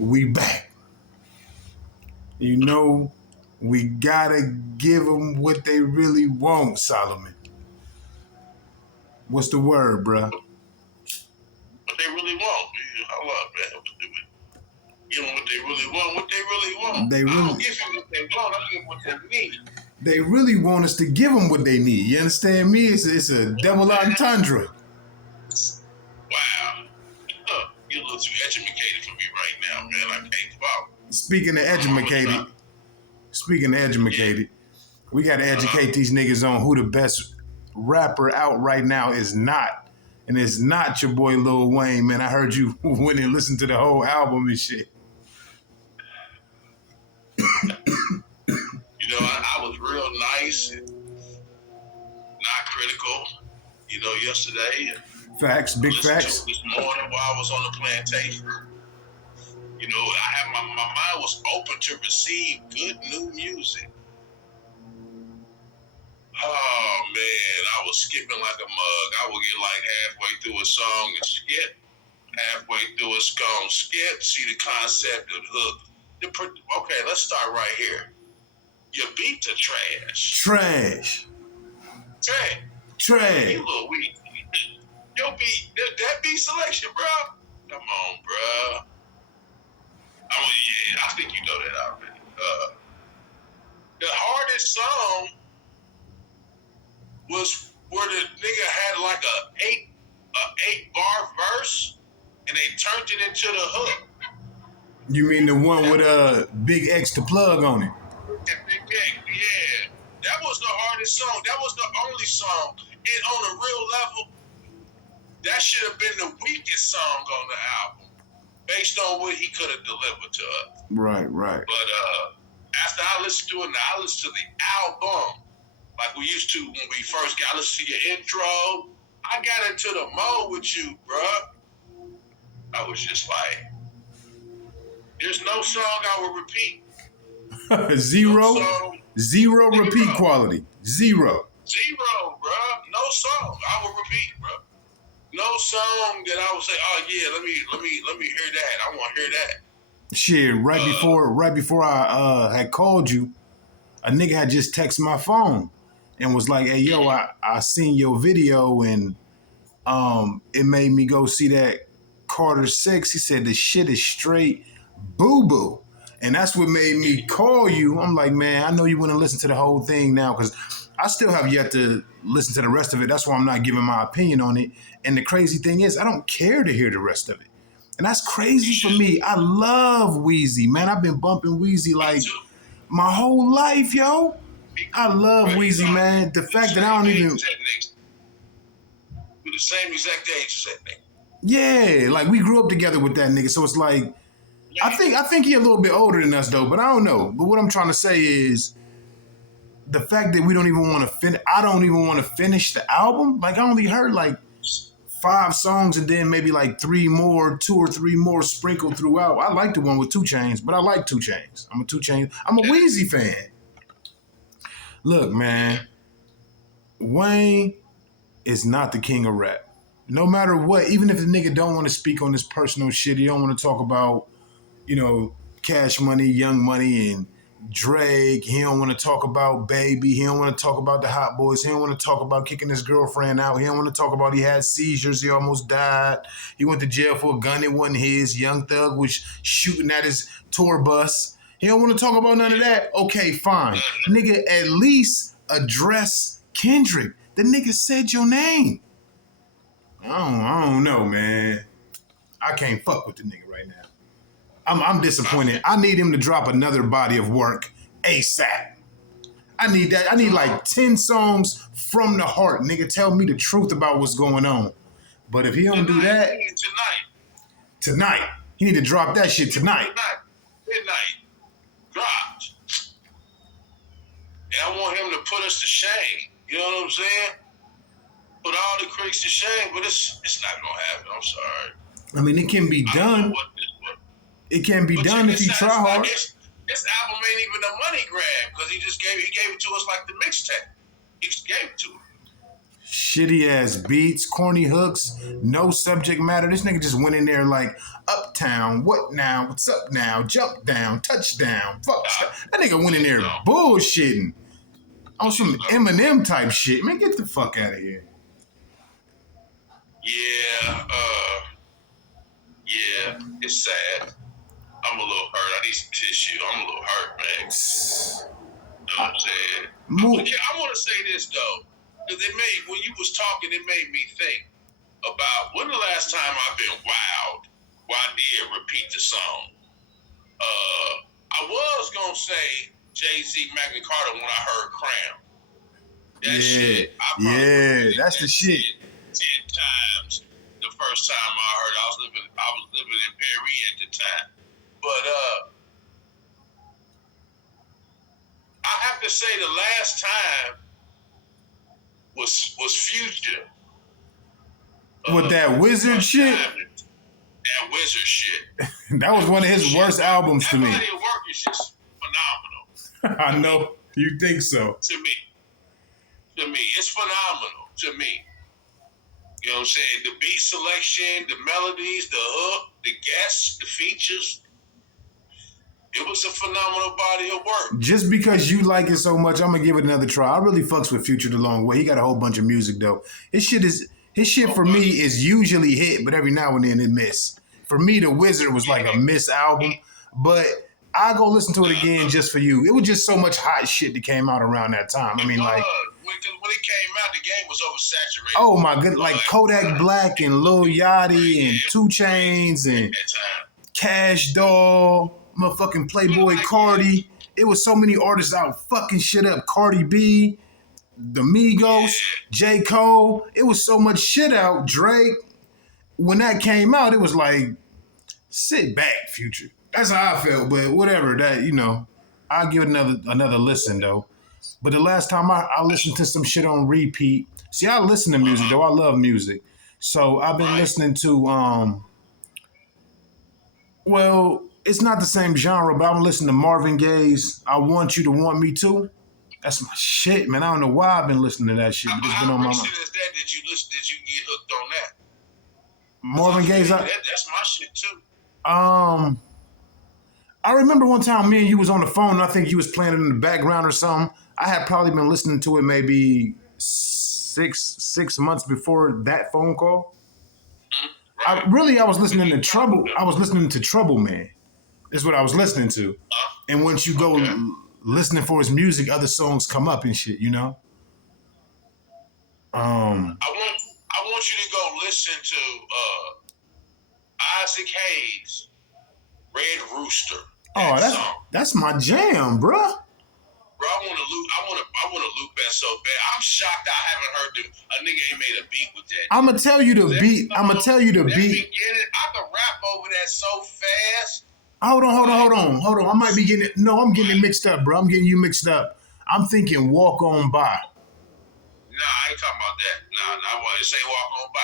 We back. You know, we gotta give them what they really want, Solomon. What's the word, bruh? What they really want. Hold up, man. Give them what they really want. What they really want. I don't give them what they want. I give them what they need. They really want us to give them what they need. You understand me? It's a double entendre. Wow. You're a little too educated for me right now, man. I can't follow. Speaking of educated, we got to educate these niggas on who the best rapper out right now is not. And it's not your boy Lil Wayne, man. I heard you went and listened to the whole album and shit. You know, I was real nice and not critical, yesterday. Facts, big facts. This morning while I was on the plantation. You know, my mind was open to receive good new music. Oh man, I was skipping like a mug. I would get like halfway through a song and skip, halfway through a song, skip, see the concept of the hook. Okay, let's start right here. Your beats are trash. Trash. You little weak. Your beat, that beat selection, bro. Come on, bro. I think you know that already. The hardest song was where the nigga had like a 8-bar verse, and they turned it into the hook. You mean the one with Big X the plug on it? Big X, yeah. That was the hardest song. That was the only song. And on a real level, that should have been the weakest song on the album, based on what he could have delivered to us. Right. But after I listened to it, I listened to the album, like we used to when we first got listened to your intro. I got into the mode with you, bruh. I was just like, there's no song I would repeat. Zero repeat quality. Zero, bruh. No song I would repeat, bruh. No song that I would say, oh yeah, let me hear that. I want to hear that. Shit, right before I had called you, a nigga had just texted my phone and was like, hey yo, I seen your video and it made me go see that Carter 6. He said the shit is straight boo-boo. And that's what made me call you. I'm like, man, I know you want to listen to the whole thing now because I still have yet to listen to the rest of it. That's why I'm not giving my opinion on it. And the crazy thing is, I don't care to hear the rest of it. And that's crazy for me. I love Weezy, man. I've been bumping Weezy like my whole life, yo. I love Weezy, man. The fact that I don't even... We're the same exact age as that nigga. Yeah, like we grew up together with that nigga. So it's like, I think he a little bit older than us though, but I don't know. But what I'm trying to say is the fact that we don't even want to finish. I don't even want to finish the album. Like I only heard like 5 songs and then maybe like 2 or 3 more sprinkled throughout. I like the one with 2 Chainz, but I like 2 Chainz. I'm a Weezy fan. Look, man, Wayne is not the king of rap. No matter what, even if the nigga don't want to speak on this personal shit, he don't want to talk about, Cash Money, Young Money, and Drake. He don't want to talk about Baby. He don't want to talk about the Hot Boys. He don't want to talk about kicking his girlfriend out. He don't want to talk about he had seizures. He almost died. He went to jail for a gun that wasn't his. Young Thug was shooting at his tour bus. He don't want to talk about none of that. Okay, fine. Nigga, at least address Kendrick. The nigga said your name. I don't know, man. I can't fuck with the nigga right now. I'm disappointed. I need him to drop another body of work ASAP. I need that. I need like 10 songs from the heart. Nigga, tell me the truth about what's going on. But if he don't do that... Tonight. He need to drop that shit tonight. Midnight. Dropped. And I want him to put us to shame. You know what I'm saying? Put all the critics to shame, but it's not gonna happen. I'm sorry. I mean, it can be done. It can be done if you try hard. This album ain't even a money grab because he gave it to us like the mixtape. He just gave it to us. Shitty ass beats, corny hooks, no subject matter. This nigga just went in there like, uptown uptown, what now, what's up now, jump down, touchdown, fuck. That nigga went in there bullshitting on some Eminem type shit. Man, get the fuck out of here. Yeah, yeah, it's sad. I'm a little hurt. I need some tissue. I'm a little hurt, man. You know what I'm saying? I want to say this though, because when you was talking, it made me think about when the last time I've been wild. Why I did repeat the song. I was gonna say Jay-Z Magna Carta when I heard Cram. That shit. That's the shit. 10 times the first time I heard it. I was living in Paris at the time. But I have to say the last time was Future. With that wizard shit? That wizard shit. That was one of his worst albums to me. That body of work is just phenomenal. I know. You think so. To me. It's phenomenal to me. You know what I'm saying? The beat selection, the melodies, the hook, the guests, the features. It was a phenomenal body of work. Just because you like it so much, I'm gonna give it another try. I really fucks with Future the long way. He got a whole bunch of music though. His shit for me is usually hit, but every now and then it miss. For me, The Wizard was like a miss album, but I'll go listen to it again just for you. It was just so much hot shit that came out around that time. I mean, like when it came out, the game was oversaturated. Oh my god, like Kodak Black and Lil Yachty and 2 Chainz and Cash Doll, motherfucking Playboy Cardi. It was so many artists out fucking shit up. Cardi B, the Migos, J. Cole. It was so much shit out. Drake. When that came out, it was like, sit back, Future. That's how I felt, but whatever. That, you know, I'll give it another listen though. But the last time I listened to some shit on repeat. See, I listen to music though. I love music. So I've been listening to well, it's not the same genre, but I'm listening to Marvin Gaye's I Want You to Want Me Too. That's my shit, man. I don't know why I've been listening to that shit, but it's been on my mind. How recent is that did you get hooked on that? Marvin Gaye's that's my shit too. I remember one time me and you was on the phone and I think you was playing it in the background or something. I had probably been listening to it maybe six months before that phone call. Right. I was listening to Trouble. I was listening to Trouble Man. Is what I was listening to. And once you go listening for his music, other songs come up and shit, you know? I want you to go listen to Isaac Hayes, Red Rooster. That's my jam, bruh. Bro, I want to loop that so bad. I'm shocked I haven't heard a nigga ain't made a beat with that. I'm gonna tell you the beat. I can rap over that so fast. Hold on. I might be getting it. No, I'm getting it mixed up, bro. I'm getting you mixed up. I'm thinking Walk On By. Nah, I ain't talking about that. Nah, I want to say Walk On By.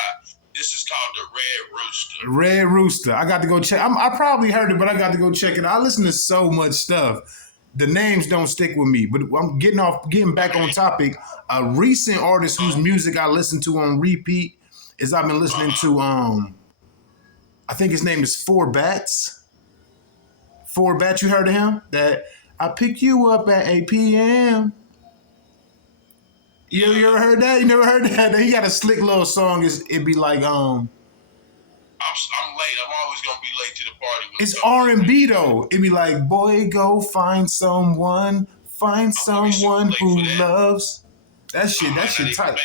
This is called the Red Rooster. Red Rooster. I got to go check. I probably heard it, but I got to go check it out. I listen to so much stuff. The names don't stick with me, but I'm getting back on topic. A recent artist whose music I listen to on repeat is I've been listening to, I think his name is Four Bats. Four Bats, you heard of him? That I pick you up at 8 p.m. You ever heard that? You never heard that? He got a slick little song. It'd be like I'm late. I'm always gonna be late to the party. It's R&B though. It'd be like, boy, go find someone who loves. That shit tight.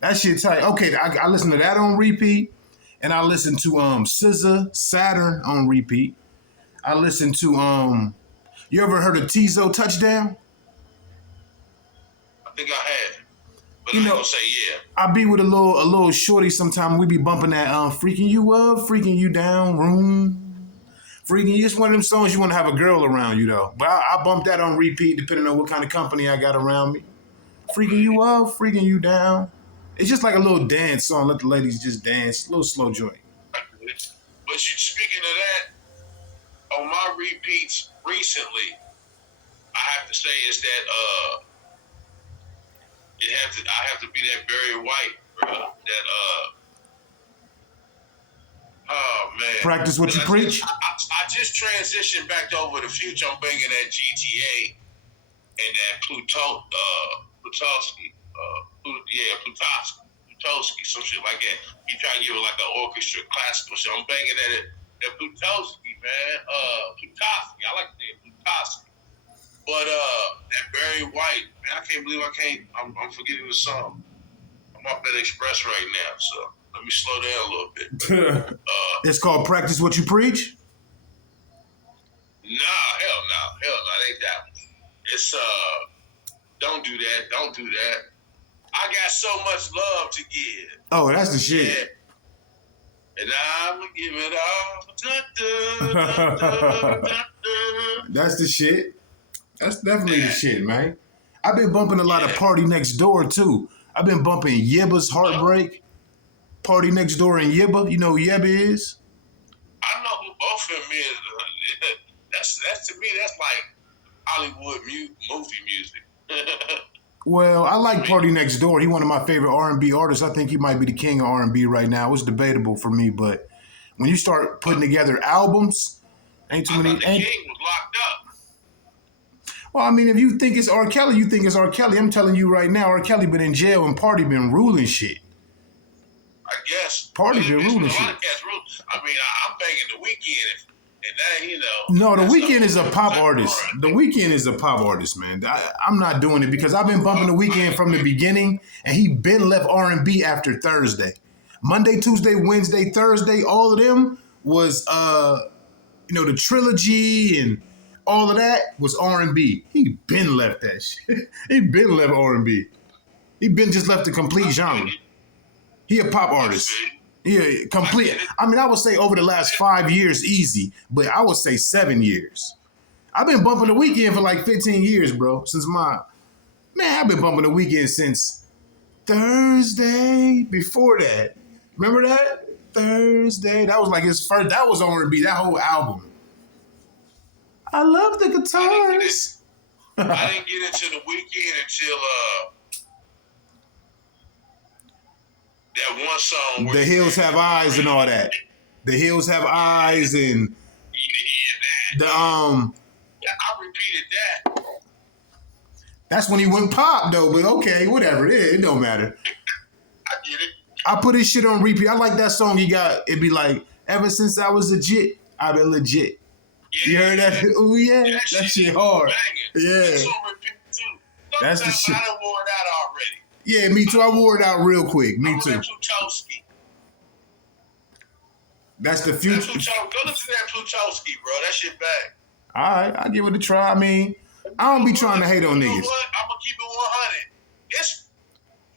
That shit tight. Okay, I listen to that on repeat, and I listen to SZA, Saturn on repeat. I listen to you ever heard of Tizo Touchdown? I think I had. But I ain't gonna say yeah. I be with a little shorty sometime. We be bumping that freaking you up, freaking you down, room. Freaking you. It's one of them songs you want to have a girl around you though. But I bump that on repeat depending on what kind of company I got around me. Freaking you up, freaking you down. It's just like a little dance song. Let the ladies just dance. A little slow joint. But you speaking of that, on my repeats recently, I have to say is that I have to be that Barry White, bro. Oh man. Practice what you preach. I just transitioned back over to Future. I'm bringing that GTA and that Plutowski, Plutowski, some shit like that. He trying to give it like an orchestra, classical shit. I'm banging that Plutowski, man. Plutowski. I like the name Plutowski. But that Barry White, man, I can't believe I'm forgetting the song. I'm up at Express right now, so let me slow down a little bit. It's called Practice What You Preach. Nah, hell no, it ain't that one. It's don't do that. I got so much love to give. Oh, that's the shit. Yeah. And I'ma give it all. That's the shit. That's definitely the shit, man. I've been bumping a lot of Party Next Door too. I've been bumping Yebba's Heartbreak. Party Next Door and Yebba. You know who Yebba is? I know who both of them is. That's to me, that's like Hollywood movie music. Well, I like Party Next Door. He one of my favorite R&B artists. I think he might be the king of R&B right now. It's debatable for me, but when you start putting together albums, ain't too many. The king was locked up. Well, I mean, if you think it's R. Kelly, you think it's R. Kelly. I'm telling you right now, R. Kelly been in jail and Party been ruling shit. I guess. Party been ruling shit. I mean, I'm banging The Weeknd, and that, you know. No, The Weeknd is a pop artist. The Weeknd is a pop artist, man. I'm not doing it because I've been bumping The Weeknd from the beginning, and he been left R&B after Thursday. Monday, Tuesday, Wednesday, Thursday, all of them was, the trilogy and all of that was R&B. He been left that shit. He been left R&B. He been just left the complete genre. He a pop artist. Yeah, complete. I mean, I would say over the last 5 years, easy, but I would say 7 years. I've been bumping The Weeknd for like 15 years, bro. I've been bumping The Weeknd since Thursday. Before that, remember that Thursday? That was like his first. That was R&B. That whole album. I love the guitars. I didn't get into The Weeknd until that one song. The Hills Have Eyes and all that. The Hills Have Eyes and I repeated that. That's when he went pop though. But okay, whatever. It don't matter. I get it. I put his shit on repeat. I like that song he got. It'd be like, ever since I was legit, I've been legit. Yeah, you heard that? Oh yeah, that shit hard. Banging. Yeah. It's on repeat too. That's the shit. I done wore it out already. Yeah, me too. I wore it out real quick. Me too. Plutowski. That's the future. Go listen to that Plutowski, bro. That shit back. All right, I'll give it a try. I mean, I don't be trying to hate on niggas. You know what? I'm going to keep it 100.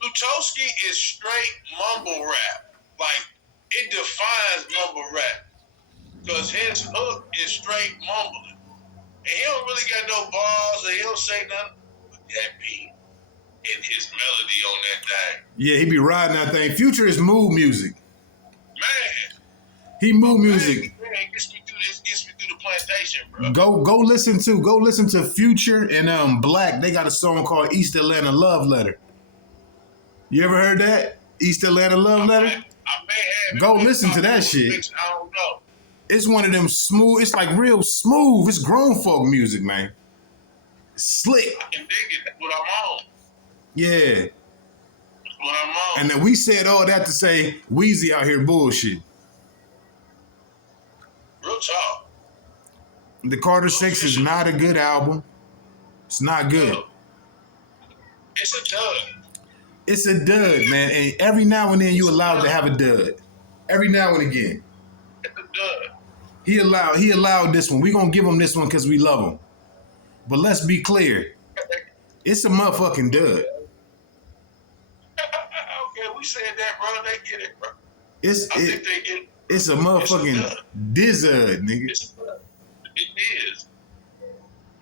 Plutowski is straight mumble rap. Like, it defines mumble rap. Because his hook is straight mumbling. And he don't really got no balls, or he don't say nothing but that beat and his melody on that thing. Yeah, he be riding that thing. Future is mood music. Man. He mood music. Man, it gets me through the plantation, bro. Go listen to Future and Black. They got a song called East Atlanta Love Letter. You ever heard that? East Atlanta Love Letter? I may have. Go listen to that shit. I don't know. It's one of them smooth. It's like real smooth. It's grown folk music, man. Slick. I can dig it. That's what I'm on. Yeah. That's what I'm on. And then we said all that to say Weezy out here bullshit. Real talk. The Carter 6 is not a good album. It's not good. It's a dud. It's a dud, man. And every now and then you allowed to have a dud. Every now and again. It's a dud. He allowed this one. We're going to give him this one because we love him. But let's be clear. It's a motherfucking dud. Okay, we said that, bro. They get it, bro. I think they get it. It's a motherfucking dizzard, nigga. It is.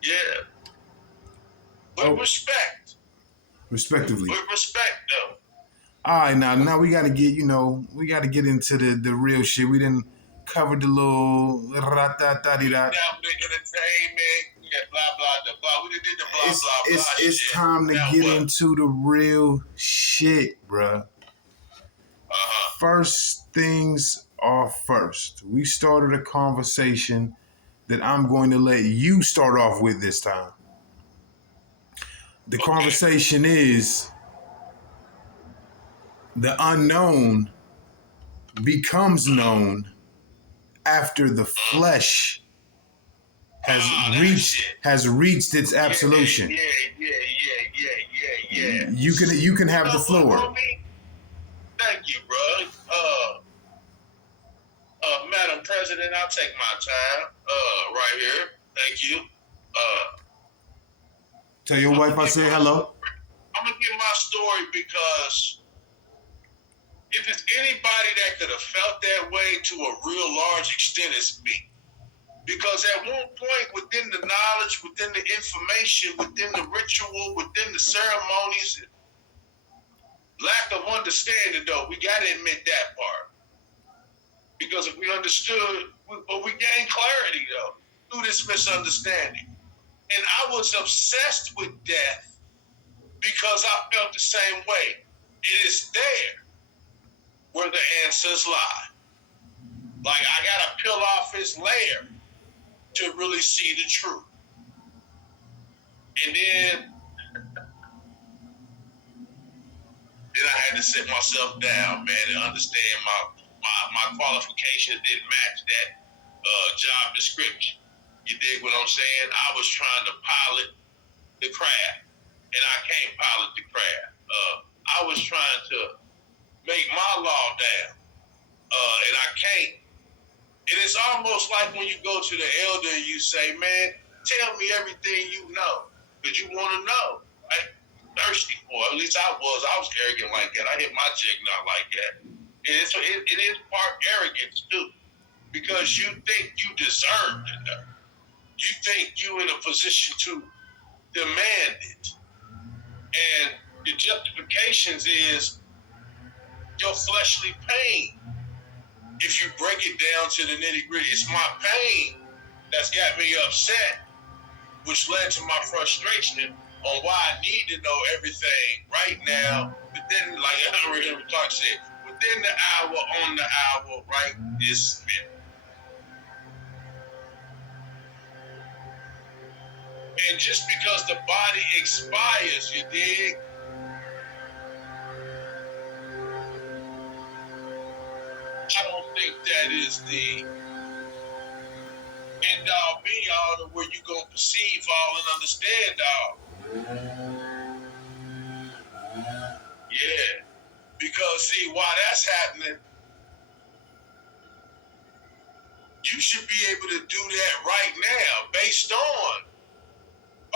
Yeah. With respect. Respectively. With respect, though. All right, now we gotta get into the real shit. We didn't cover the little Entertainment, yeah, blah blah blah. We did the blah blah blah. It's time to get into the real shit, bruh. Uh-huh. First things off first. We started a conversation that I'm going to let you start off with this time. The Okay. conversation is the unknown becomes known after the flesh has reached its absolution. Yeah. You can have the What, floor. homie? Thank you, bro. Madam President, I'll take my time. Right here. Thank you. Tell your wife I said hello. I'm gonna give my story because if it's anybody that could have felt that way to a real large extent, it's me. Because at one point, within the knowledge, within the information, within the ritual, within the ceremonies, lack of understanding, though, we got to admit that part. Because if we understood, we gained clarity, though, through this misunderstanding. And I was obsessed with death because I felt the same way. It is there where the answers lie. Like, I got to peel off his layer to really see the truth. And then I had to sit myself down, man, and understand my qualifications didn't match that job description. You dig what I'm saying? I was trying to pilot the craft, and I can't pilot the craft. I was trying to make my law down, and I can't. And it's almost like when you go to the elder and you say, man, tell me everything you know, because you want to know. Right? Thirsty for it. At least I was arrogant like that. I hit my jig not like that. And it is part arrogance too, because you think you deserve to know. You think you in a position to demand it. And the justifications is your fleshly pain. If you break it down to the nitty gritty, it's my pain that's got me upset, which led to my frustration on why I need to know everything right now. But then, like Henry Clark said, within the hour, on the hour, right this minute. And just because the body expires, you dig? I don't think that is the end all be all to where you gonna perceive all and understand all. Yeah. Because see, while that's happening, you should be able to do that right now based on,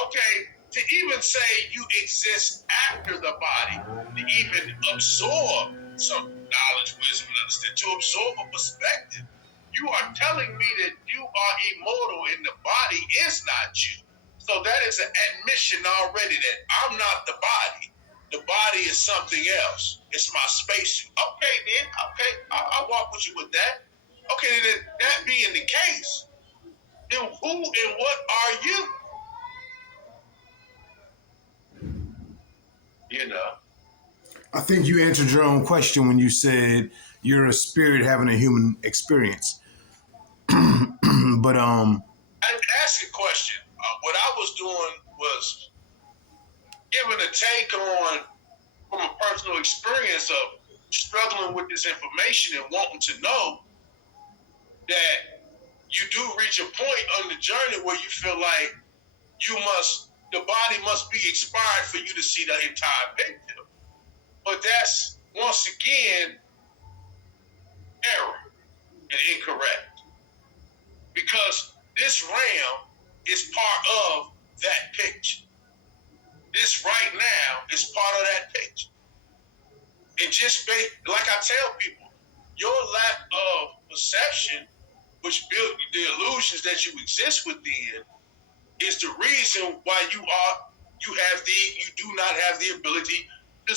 okay, to even say you exist after the body, to even absorb some knowledge, wisdom, and understanding, to absorb a perspective. You are telling me that you are immortal and the body is not you. So that is an admission already that I'm not the body. The body is something else. It's my spacesuit. Okay, then. Okay, I'll walk with you with that. Okay, then that being the case, then who and what are you? You know. I think you answered your own question when you said you're a spirit having a human experience. But I didn't ask a question. What I was doing was giving a take on, from a personal experience of struggling with this information and wanting to know that you do reach a point on the journey where you feel like the body must be expired for you to see the entire picture. But that's, once again, error and incorrect. Because this realm is part of that picture. This right now is part of that picture. And just like I tell people, your lack of perception, which built the illusions that you exist within, is the reason why you do not have the ability to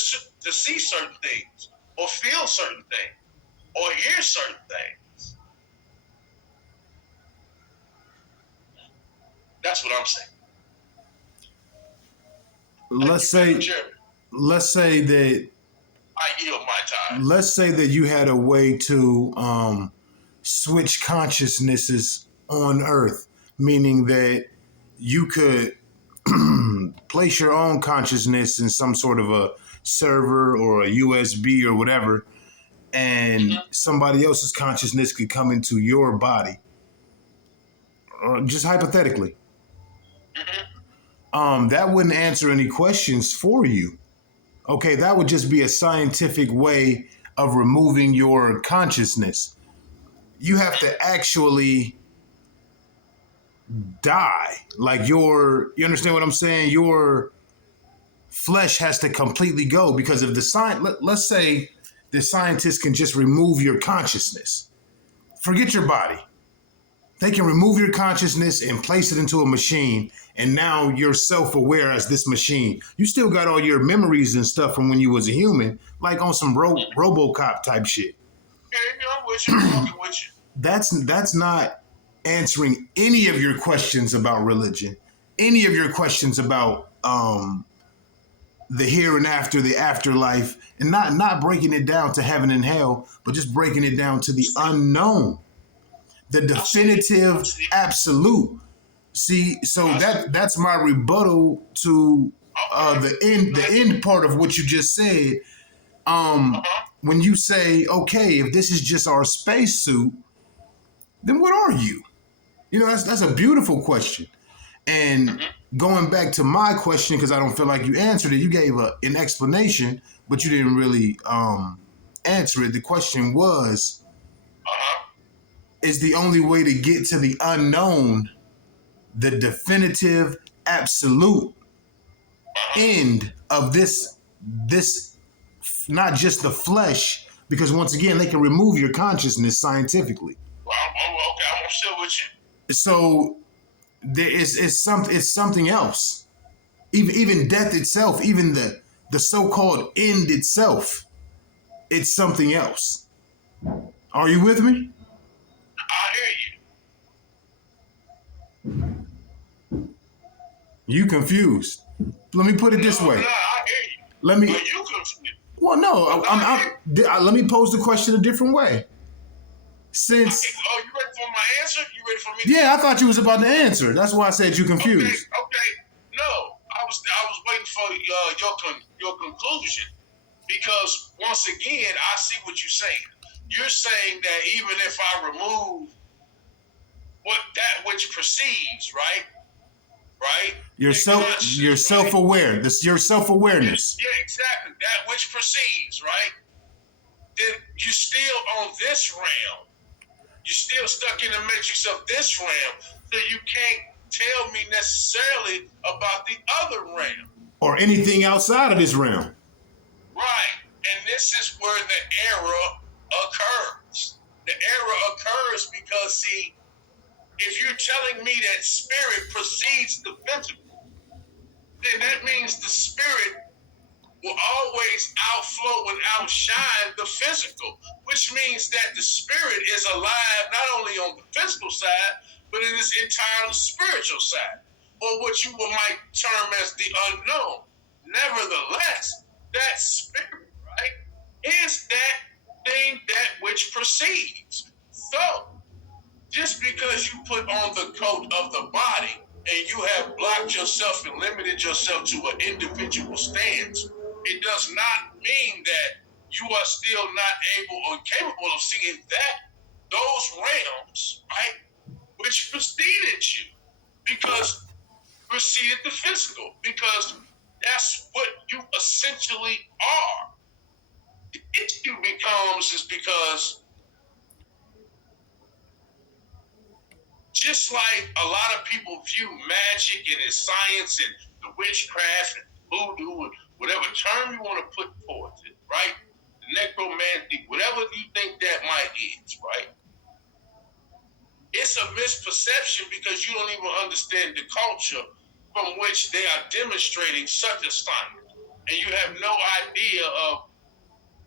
see certain things, or feel certain things, or hear certain things. That's what I'm saying. let's say that I yield my time. Let's say that you had a way to switch consciousnesses on Earth, meaning that you could place your own consciousness in some sort of a server or a USB or whatever, and somebody else's consciousness could come into your body. Just hypothetically. That wouldn't answer any questions for you. Okay, that would just be a scientific way of removing your consciousness. You have to actually die. Like you understand what I'm saying? Your flesh has to completely go because if let's say the scientists can just remove your consciousness. Forget your body. They can remove your consciousness and place it into a machine, and now you're self-aware as this machine. You still got all your memories and stuff from when you was a human, like on some RoboCop type shit. Okay, I'm with you. I'm walking with you. That's not answering any of your questions about religion, any of your questions about the here and after, the afterlife, and not breaking it down to heaven and hell, but just breaking it down to the unknown. The definitive absolute. See, so that's my rebuttal to the end part of what you just said. When you say, okay, if this is just our spacesuit, then what are you? You know, that's a beautiful question. And going back to my question, because I don't feel like you answered it, you gave an explanation, but you didn't really answer it. The question was, is the only way to get to the unknown the definitive absolute end of this not just the flesh, because once again they can remove your consciousness scientifically. Well, okay, I'm still with you. So it's something else. Even death itself, even the so-called end itself, it's something else. Are you with me? I hear you. You confused. Let me put it this way. No, I hear you. Let me. But you confused. Well, no. Let me pose the question a different way. Since. Oh, you ready for my answer? You ready for me? Yeah, I thought you was about to answer. That's why I said you confused. Okay. No, I was waiting for your conclusion, because once again I see what you're saying. You're saying that even if I remove that which perceives, right? Your self-aware. Your self-awareness. Yeah, exactly. That which perceives, right? Then you're still on this realm. You're still stuck in the matrix of this realm, so you can't tell me necessarily about the other realm. Or anything outside of this realm. Right. And this is where the error occurs. The error occurs because, see, if you're telling me that spirit precedes the physical, then that means the spirit will always outflow and outshine the physical, which means that the spirit is alive not only on the physical side, but in its entirely spiritual side, or what you might term as the unknown. Nevertheless, that spirit, right, is that thing that which precedes. So, just because you put on the coat of the body and you have blocked yourself and limited yourself to an individual stance, it does not mean that you are still not able or capable of seeing those realms, right, which preceded you, because preceded the physical, because that's what you essentially are. The issue becomes is because just like a lot of people view magic and its science and the witchcraft and voodoo and whatever term you want to put forth it, right? The necromancy, whatever you think that might is, right? It's a misperception because you don't even understand the culture from which they are demonstrating such a science. And you have no idea of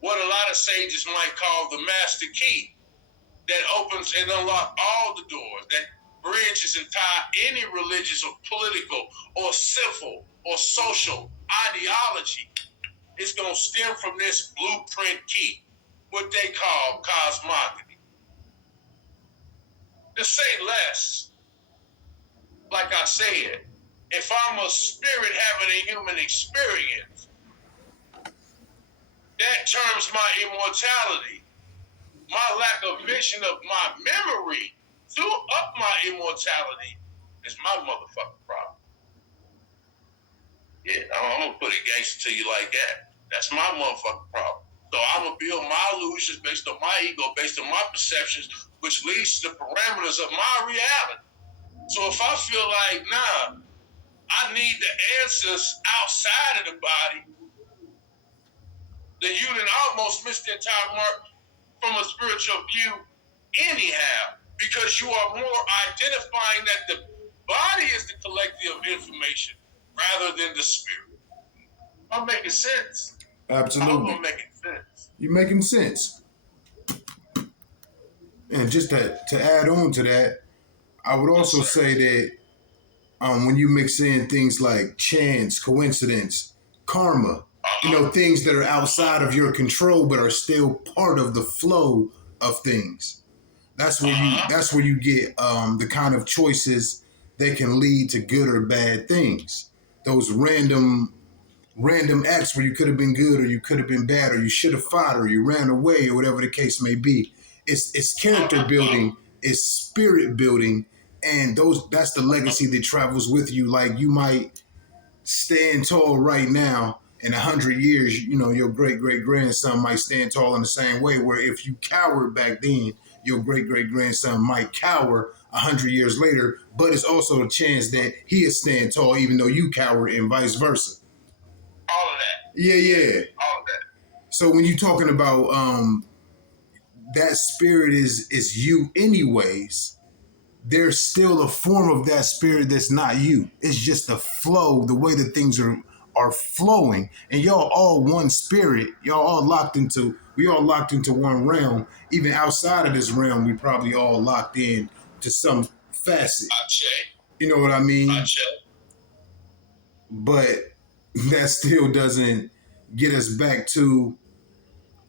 what a lot of sages might call the master key that opens and unlocks all the doors, that bridges and ties any religious or political or civil or social ideology is going to stem from this blueprint key, what they call cosmogony. To say less, like I said, if I'm a spirit having a human experience, that terms my immortality. My lack of vision of my memory threw up my immortality is my motherfucking problem. Yeah, I'm gonna put it gangster to you like that. That's my motherfucking problem. So I'm gonna build my illusions based on my ego, based on my perceptions, which leads to the parameters of my reality. So if I feel like, nah, I need the answers outside of the body, then you done almost missed the entire mark from a spiritual view anyhow, because you are more identifying that the body is the collective of information rather than the spirit. I'm making sense. Absolutely. I hope I'm making sense. You're making sense. And just to add on to that, I would also say that when you mix in things like chance, coincidence, karma, things that are outside of your control but are still part of the flow of things. That's where you get the kind of choices that can lead to good or bad things. Those random acts where you could have been good or you could have been bad or you should have fought or you ran away or whatever the case may be. It's character building, it's spirit building, and that's the legacy that travels with you. Like you might stand tall right now. In 100 years, your great-great-grandson might stand tall in the same way, where if you cowered back then, your great-great-grandson might cower 100 years later, but it's also a chance that he'll stand tall even though you cower and vice versa. All of that. Yeah. All of that. So when you're talking about that spirit is you anyways, there's still a form of that spirit that's not you. It's just the flow, the way that things are flowing, and y'all all one spirit. We all locked into one realm. Even outside of this realm, we probably all locked in to some facet. You know what I mean? But that still doesn't get us back to,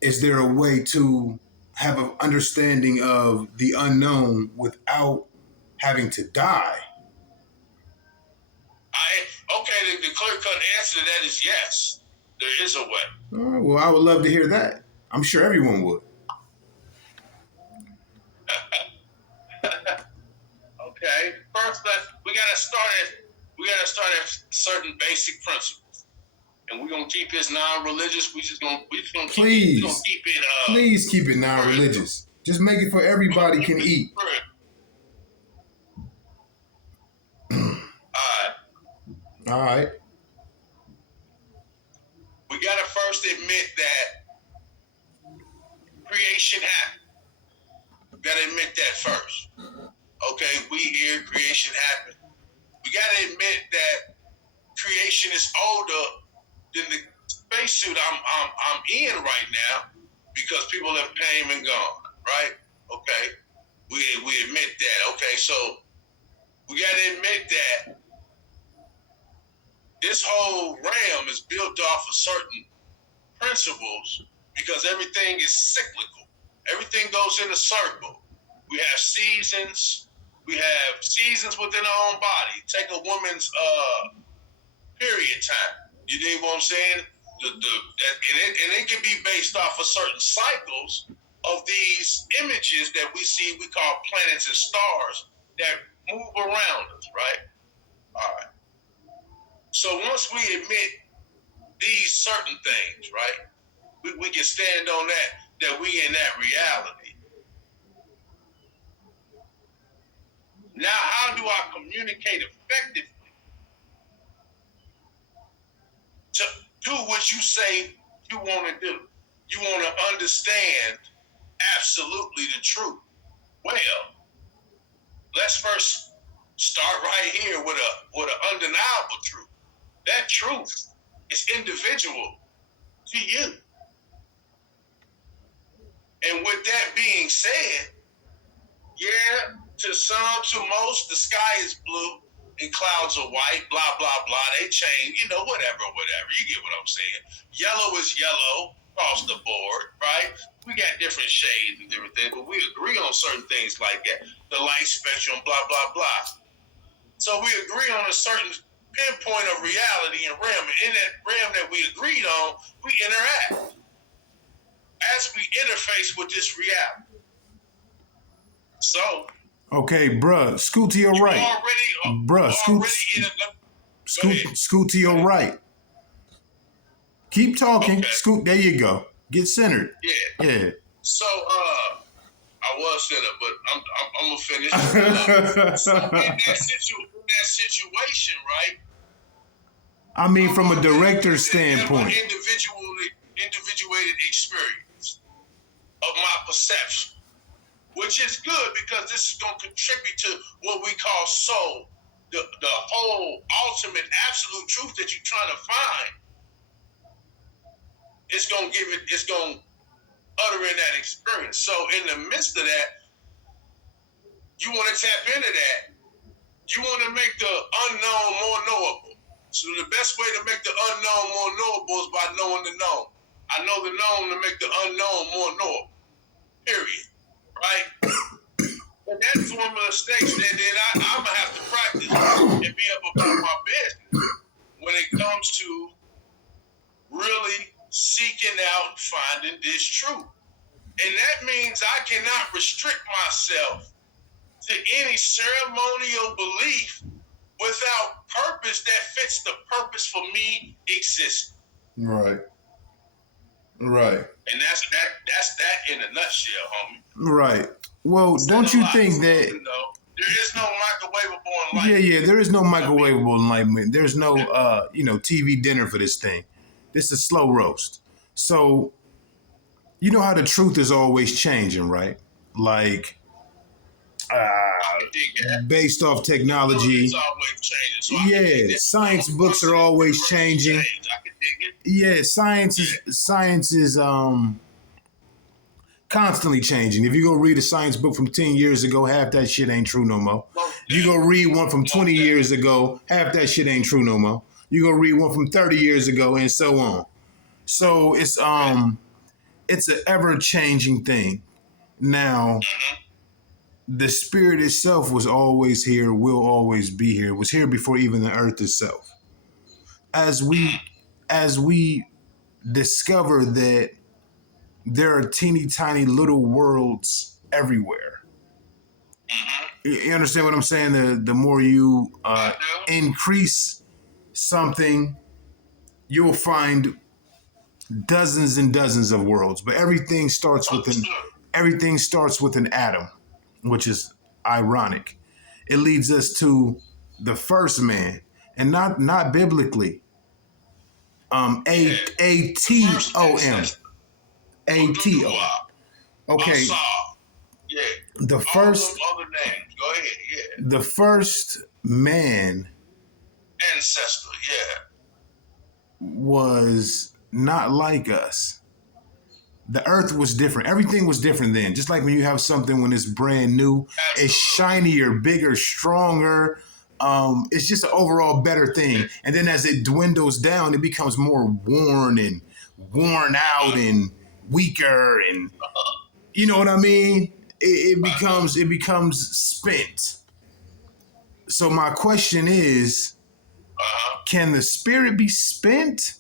is there a way to have an understanding of the unknown without having to die? The clear-cut answer to that is yes. There is a way. Well, I would love to hear that. I'm sure everyone would. Okay. First, we gotta start at certain basic principles, and we're gonna keep this non-religious. We just gonna please keep it. Please keep it non-religious. Just make it for everybody can eat. All right. We gotta first admit that creation happened. We gotta admit that first. Okay, we here, creation happened. We gotta admit that creation is older than the spacesuit I'm in right now, because people have came and gone, right? Okay, we admit that. Okay, so we gotta admit that this whole realm is built off of certain principles, because everything is cyclical. Everything goes in a circle. We have seasons. We have seasons within our own body. Take a woman's period time. You dig what I'm saying? And it can be based off of certain cycles of these images that we see, we call planets and stars, that move around us, right? All right. So once we admit these certain things, right, we can stand on that we in that reality. Now, how do I communicate effectively to do what you say you want to do? You want to understand absolutely the truth. Well, let's first start right here with an undeniable truth. That truth is individual to you. And with that being said, yeah, to some, to most, the sky is blue and clouds are white, blah, blah, blah. They change, whatever. You get what I'm saying. Yellow is yellow across the board, right? We got different shades and different things, but we agree on certain things like that. The light spectrum, blah, blah, blah. So we agree on a certain pinpoint of reality and realm. And in that realm that we agreed on, we interact as we interface with this reality. So, okay, bruh, scoot to your right. Bruh, scoot to your right. Keep talking. Okay. Scoot. There you go. Get centered. Yeah. So, I was centered, but I'm gonna finish. So in that situation, right? I mean, from a director's standpoint, individuated experience of my perception, which is good because this is going to contribute to what we call soul, the whole ultimate absolute truth that you're trying to find. It's going to utter in that experience. So in the midst of that, you want to tap into that. You want to make the unknown more knowable. So the best way to make the unknown more knowable is by knowing the known. I know the known to make the unknown more knowable. Period. Right? And that formula states that then I'm going to have to practice and be up about my business when it comes to really seeking out and finding this truth. And that means I cannot restrict myself to any ceremonial belief without purpose that fits the purpose for me existing. Right. And that's that in a nutshell, homie. Right. Well, don't you think that there is no microwavable enlightenment? Yeah, there is no microwavable enlightenment. There's no TV dinner for this thing. This is slow roast. So, you know how the truth is always changing, right? Like based off technology. It's always changing. So science books are always changing. I can dig it. Yeah, science is constantly changing. If you go read a science book from 10 years ago, half that shit ain't true no more. You go read one from 20 years ago, half that shit ain't true no more. You go read one from 30 years ago, and so on. So it's an ever-changing thing. Now, the spirit itself was always here, will always be here. It was here before even the earth itself. As we discover that there are teeny tiny little worlds everywhere. You understand what I'm saying? The more you increase something, you'll find dozens and dozens of worlds. But everything starts with an atom, which is ironic. It leads us to the first man, and not biblically. A-T-O-M. A-T-O. Okay. Yeah. The first. Other names. Go ahead. Yeah. The first man. Ancestor. Yeah. Was not like us. The earth was different. Everything was different then. Just like when you have something when it's brand new, Absolutely. It's shinier, bigger, stronger. It's just an overall better thing. And then as it dwindles down, it becomes more worn out and weaker, and you know what I mean? It becomes spent. So my question is, can the spirit be spent?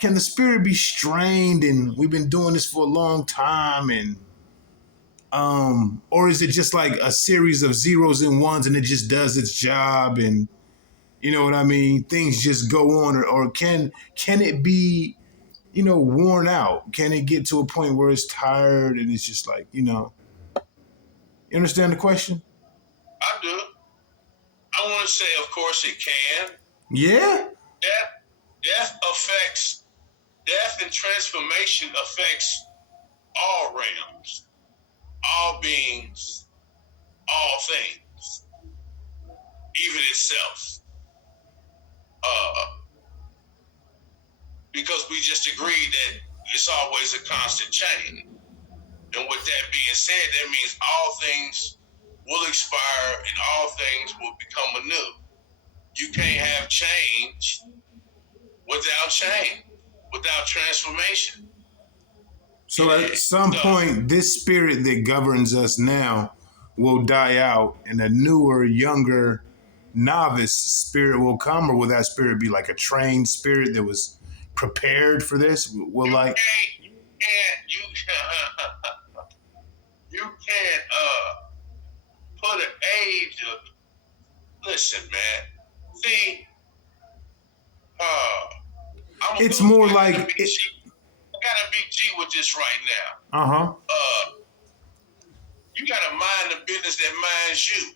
Can the spirit be strained? And we've been doing this for a long time, and or is it just like a series of zeros and ones and it just does its job, and you know what I mean? Things just go on, or can it be, worn out? Can it get to a point where it's tired and it's just like, you understand the question? I do. I want to say, of course it can. Yeah? Death and transformation affects all realms, all beings, all things, even itself. Because we just agreed that it's always a constant change. And with that being said, that means all things will expire and all things will become anew. You can't have change without transformation. So at some point, this spirit that governs us now will die out, and a newer, younger, novice spirit will come, or will that spirit be like a trained spirit that was prepared for this? Will like you can't put an age of. Listen, man. See, it's more like I gotta be G with this right now. Uh-huh. You gotta mind the business that minds you.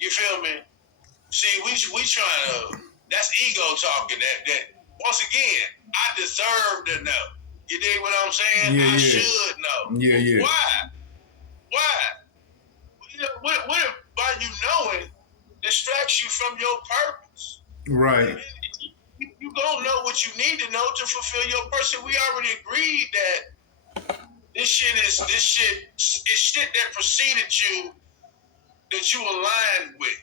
You feel me? See, we trying to. That's ego talking. That once again, I deserve to know. You dig what I'm saying? Yeah, I yeah. should know. Yeah. Why? What if by you knowing distracts you from your purpose? Right. You gonna know what you need to know to fulfill your purpose. We already agreed that this shit is shit that preceded you, that you aligned with.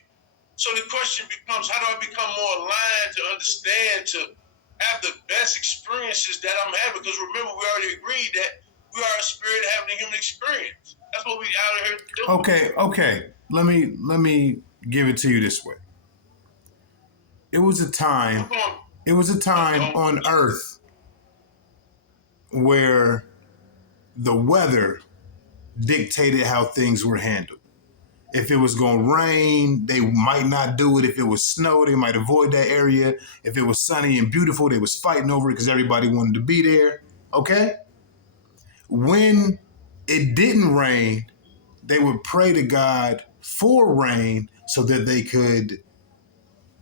So the question becomes, how do I become more aligned to understand, to have the best experiences that I'm having? Because remember, we already agreed that we are a spirit having a human experience. That's what we out here doing. Okay. Let me give it to you this way. It was a time on Earth where the weather dictated how things were handled. If it was going to rain, they might not do it. If it was snow, they might avoid that area. If it was sunny and beautiful, they was fighting over it because everybody wanted to be there. Okay? When it didn't rain, they would pray to God for rain so that they could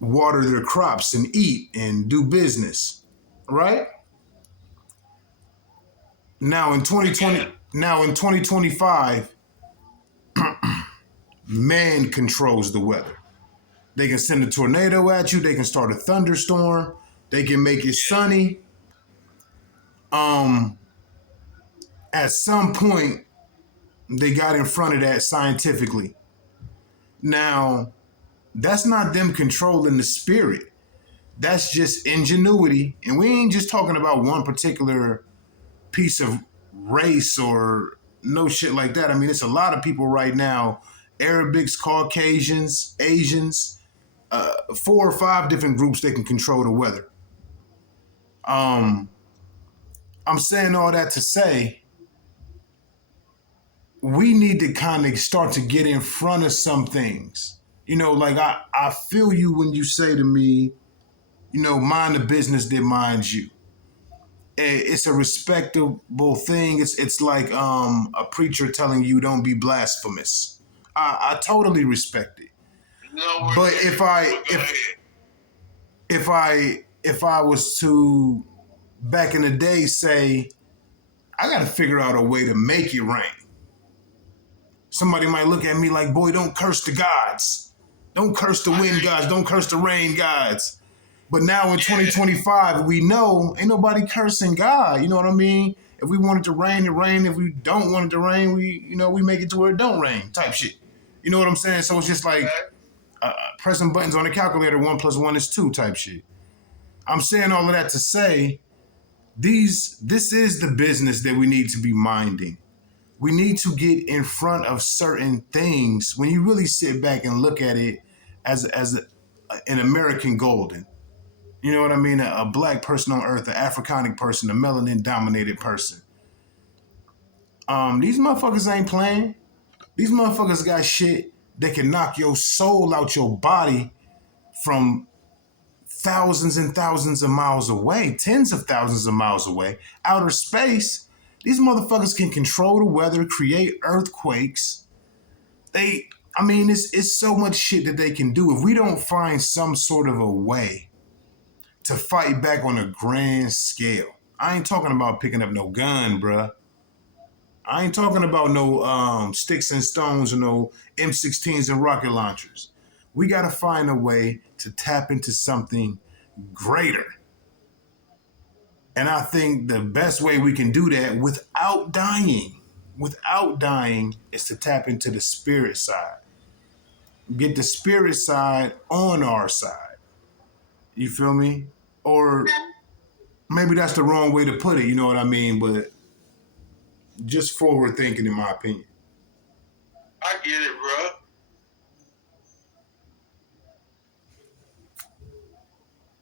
water their crops and eat and do business. Right? Now in 2025, man controls the weather. They can send a tornado at you. They can start a thunderstorm. They can make it sunny. At some point, they got in front of that scientifically. Now, that's not them controlling the spirit. That's just ingenuity. And we ain't just talking about one particular piece of race or no shit like that. I mean, it's a lot of people right now, Arabics, Caucasians, Asians, 4 or 5 different groups that can control the weather. I'm saying all that to say, we need to kind of start to get in front of some things. You know, like I feel you when you say to me, you know, mind the business that minds you. It's a respectable thing. It's like a preacher telling you don't be blasphemous. I totally respect it. No, But if I was to back in the day say, I got to figure out a way to make it rain. Somebody might look at me like, boy, don't curse the gods. Don't curse the wind gods. Don't curse the rain gods. But now in 2025, we know ain't nobody cursing God. You know what I mean? If we want it to rain, it rain. If we don't want it to rain, we make it to where it don't rain type shit. You know what I'm saying? So it's just like pressing buttons on a calculator, 1 + 1 is 2 type shit. I'm saying all of that to say, this is the business that we need to be minding. We need to get in front of certain things when you really sit back and look at it as an American golden. You know what I mean? A black person on earth, an Africanic person, a melanin dominated person. These motherfuckers ain't playing. These motherfuckers got shit that can knock your soul out your body from thousands and thousands of miles away, tens of thousands of miles away, outer space. These motherfuckers can control the weather, create earthquakes. It's so much shit that they can do. If we don't find some sort of a way to fight back on a grand scale, I ain't talking about picking up no gun, bruh. I ain't talking about no sticks and stones or no M16s and rocket launchers. We got to find a way to tap into something greater. And I think the best way we can do that without dying, is to tap into the spirit side. get the spirit side on our side. You feel me? Or maybe that's the wrong way to put it, you know what I mean? But just forward thinking, in my opinion. I get it, bro.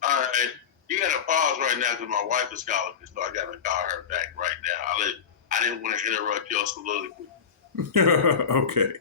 All right. You got to pause right now because my wife is calling me, so I got to call her back right now. I didn't want to interrupt your soliloquy. Okay.